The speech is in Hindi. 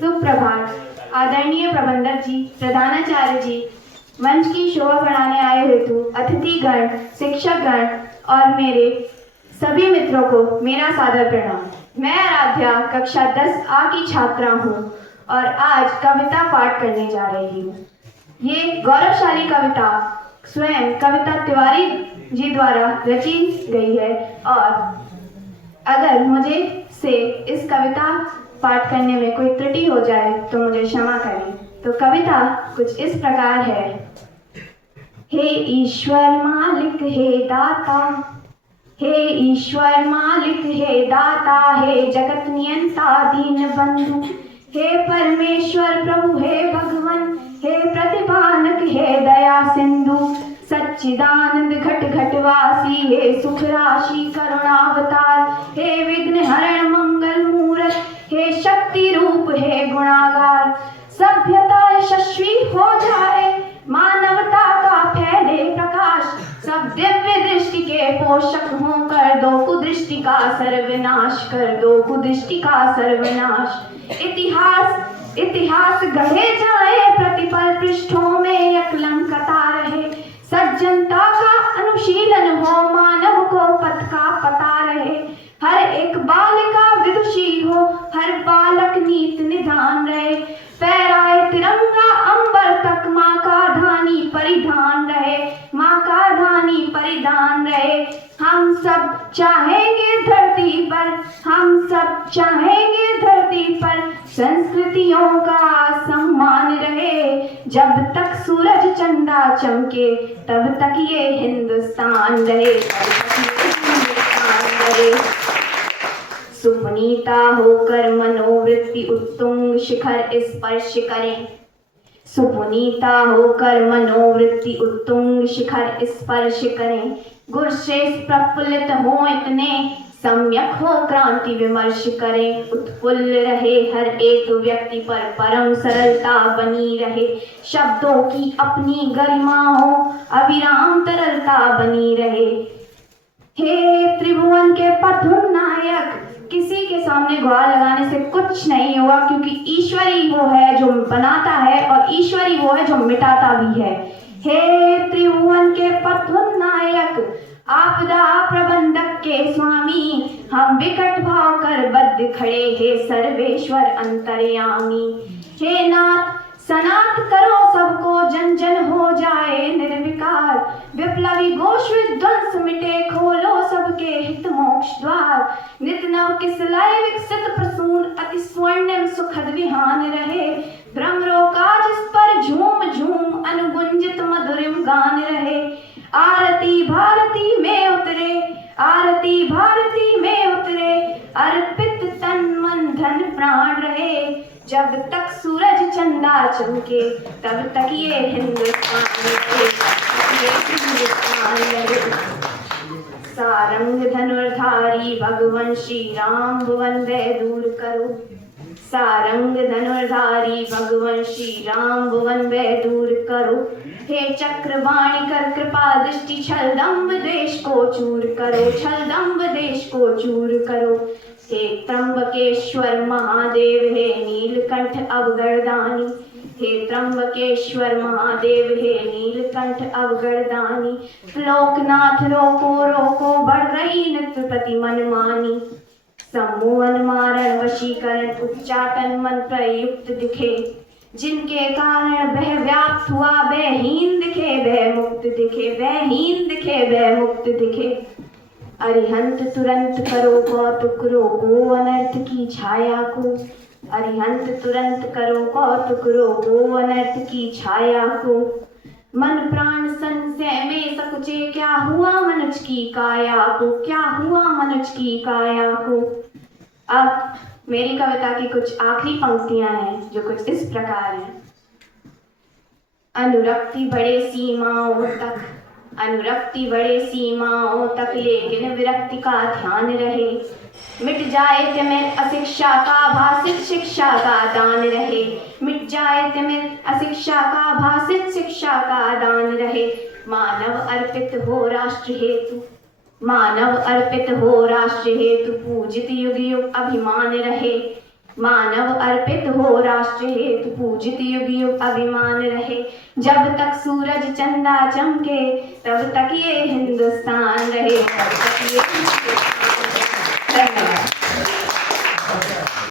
सुप्रभात। आदरणीय प्रबंधक जी, प्रधानाचार्य जी, मंच की शोभा बढ़ाने आए हेतु अतिथिगण, शिक्षकगण और मेरे सभी मित्रों को मेरा सादर प्रणाम। मैं आराध्या कक्षा 10A की छात्रा हूँ और आज कविता पाठ करने जा रही हूँ। ये गौरवशाली कविता स्वयं कविता तिवारी जी द्वारा रची गई है और अगर मुझे से इस कविता पाठ करने में कोई त्रुटि हो जाए तो मुझे क्षमा करें। तो कविता कुछ इस प्रकार है। हे ईश्वर मालिक हे दाता, हे ईश्वर मालिक हे दाता, हे जगत नियंता दीन बंधु, हे परमेश्वर प्रभु हे भगवन, हे प्रतिपालक हे दया सिंधु, सच्चिदानंद घट घटवासी, हे सुख राशि करुणावतार, हे विघ्न हरण मंगल मूरत, हे शक्ति रूप हे गुणागार। सभ्यता यशस्वी हो जाए, मानवता का फैले प्रकाश, सब दिव्य दृष्टि के पोषक हों, कर दो कुदृष्टि का सर्वनाश, कर दो कुदृष्टि का सर्वनाश। इतिहास गढ़े जाए, प्रतिपल पृष्ठों में यकलंकता रहे, सज्जनता का अनुशीलन हो, मानव को पथ का पता रहे, हर एक बालिका विदुषी हो, हर बालक नीत निदान रहे, फहराए तिरंगा अंबर तक, माँ का धानी परिधान रहे, माँ का धानी परिधान रहे। हम सब चाहेंगे धरती पर, हम सब चाहेंगे धरती पर, संस्कृतियों का सम्मान रहे, जब तक सूरज चंदा चमके तब तक ये हिंदुस्तान रहे, तब तक ये हिंदुस्तान रहे। सुपुनीता होकर मनोवृत्ति उत्तुंग शिखर स्पर्श करें, सुपुनीता होकर मनोवृत्ति उत्तुंग शिखर स्पर्श करें, गुरुश्रेष्ठ प्रफुल्लित हो इतने, सम्यक हो क्रांति विमर्श करें, उत्फुल्ल रहे हर एक व्यक्ति पर परम सरलता बनी रहे, शब्दों की अपनी गरिमा हो, अविराम तरलता बनी रहे। हे त्रिभुवन के पथुनायक, किसी के सामने गुहार लगाने से कुछ नहीं हुआ, क्योंकि ईश्वरी वो है जो बनाता है और ईश्वरी वो है जो मिटाता भी है। हे त्रिभुवन के पथुनायक, आपदा प्रबंधक के स्वामी, हम विकट भाव कर बद्ध खड़े, हे सर्वेश्वर अंतर्यामी। हे नाथ सनात करो सबको, जन जन हो जाए निर्विकार, विप्लवी घोष विध्वंस मिटे, खोलो सबके हित मोक्ष द्वार, नित नव किसलय विकसित प्रसून, अति स्वर्णिम सुखद विहान रहे, भ्रमरों का जिस पर झूम झूम अनुगुंजित मधुरिम गान रहे। आरती भारती में उतरे, आरती भारती में उतरे, अर्पित तन मन धन प्राण रहे, जब तक सूरज चंदा चमके तब तक ये हिंदुस्तान रहे, ये हिंदुस्तान रहे। सारंग धनुर्धारी भगवान श्री राम भुवन भय दूर करो, सारंग धनुर्धारी भगवान श्री राम भुवन भय दूर करो, हे चक्रवाणी कर कृपा दृष्टि, छल दंभ देश को चूर करो, छल दंभ देश को चूर करो। हे त्र्यंबकेश्वर महादेव, हे नीलकंठ अवगढ़दानी, हे त्र्यंबकेश्वर महादेव, हे नीलकंठ अवगढ़दानी, लोकनाथ रोको रोको बढ़ रही नित्य प्रति मनमानी, सम्मोहन मारण वशीकरण उच्चाटन मंत्र युक्त दिखे, जिनके कारण वह व्याप्त हुआ वहहीन दिखे, वह मुक्त दिखे, वहहीन दिखे, वह मुक्त दिखे। अरिहंत तुरंत करो कौतुक, रोको अनर्थ की छाया को, अरिहंत तुरंत करो कौतुक, रोको अनर्थ की छाया को। मन प्राण संशय में सकुचे, क्या हुआ मनुज की काया को, क्या हुआ मनुज की काया को। अब मेरी कविता की कुछ आखिरी पंक्तियां हैं जो कुछ इस प्रकार हैं। अनुरक्ति बढ़े सीमाओं तक, अनुरक्ति बढ़े सीमाओं तक, लेकिन विरक्ति का ध्यान रहे, मिट जाए तिमिर अशिक्षा का, भाषित शिक्षा का दान रहे, मिट जाए तिमिर अशिक्षा का, भाषित शिक्षा का दान रहे। मानव अर्पित हो राष्ट्र हेतु, मानव अर्पित हो राष्ट्र हेतु, पूजित युग युग अभिमान रहे, मानव अर्पित हो राष्ट्र हेतु, पूजित युग युग अभिमान रहे। जब तक सूरज चंदा चमके तब तक ये हिंदुस्तान रहे, तब तक ये